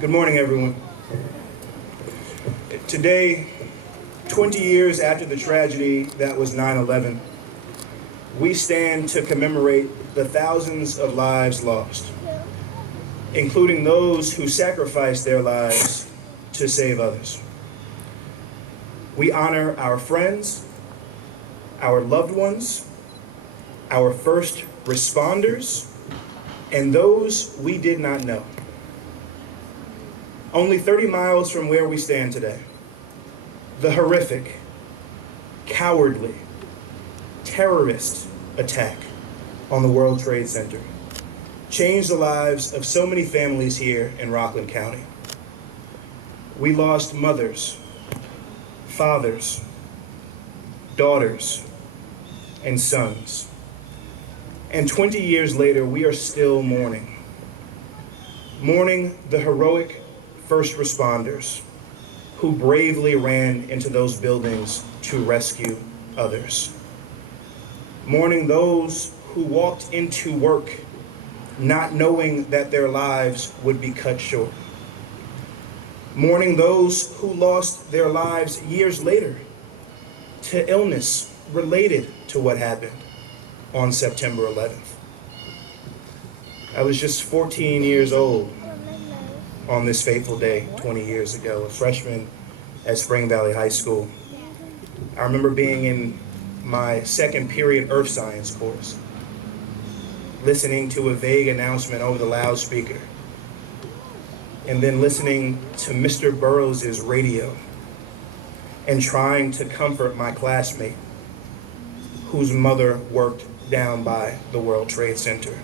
Good morning, everyone. Today, 20 years after the tragedy that was 9/11, we stand to commemorate the thousands of lives lost, including those who sacrificed their lives to save others. We honor our friends, our loved ones, our first responders, and those we did not know. Only 30 miles from where we stand today, the horrific, cowardly, terrorist attack on the World Trade Center changed the lives of so many families here in Rockland County. We lost mothers, fathers, daughters, and sons. And 20 years later, we are still mourning. Mourning the heroic first responders who bravely ran into those buildings to rescue others. Mourning those who walked into work not knowing that their lives would be cut short. Mourning those who lost their lives years later to illness related to what happened on September 11th. I was just 14 years old on this fateful day 20 years ago, a freshman at Spring Valley High School. I remember being in my second period earth science course, listening to a vague announcement over the loudspeaker, and then listening to Mr. Burroughs' radio and trying to comfort my classmate whose mother worked down by the World Trade Center.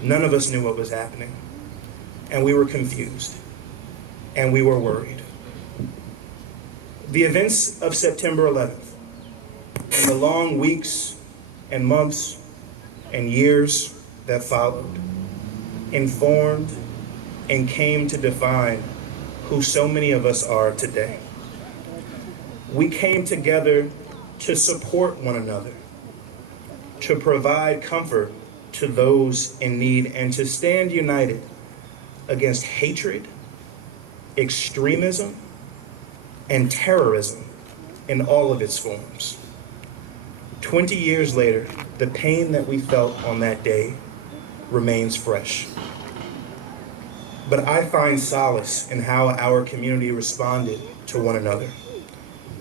None of us knew what was happening, and we were confused, and we were worried. The events of September 11th and the long weeks and months and years that followed informed and came to define who so many of us are today. We came together to support one another, to provide comfort to those in need, and to stand united against hatred, extremism, and terrorism in all of its forms. 20 years later, the pain that we felt on that day remains fresh. But I find solace in how our community responded to one another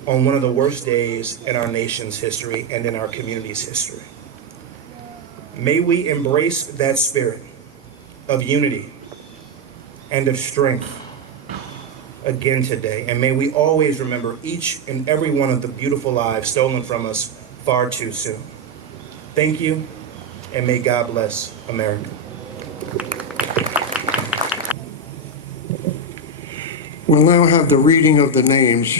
on one of the worst days in our nation's history and in our community's history. May we embrace that spirit of unity and of strength again today, and may we always remember each and every one of the beautiful lives stolen from us far too soon. Thank you, and may God bless America. We'll now have the reading of the names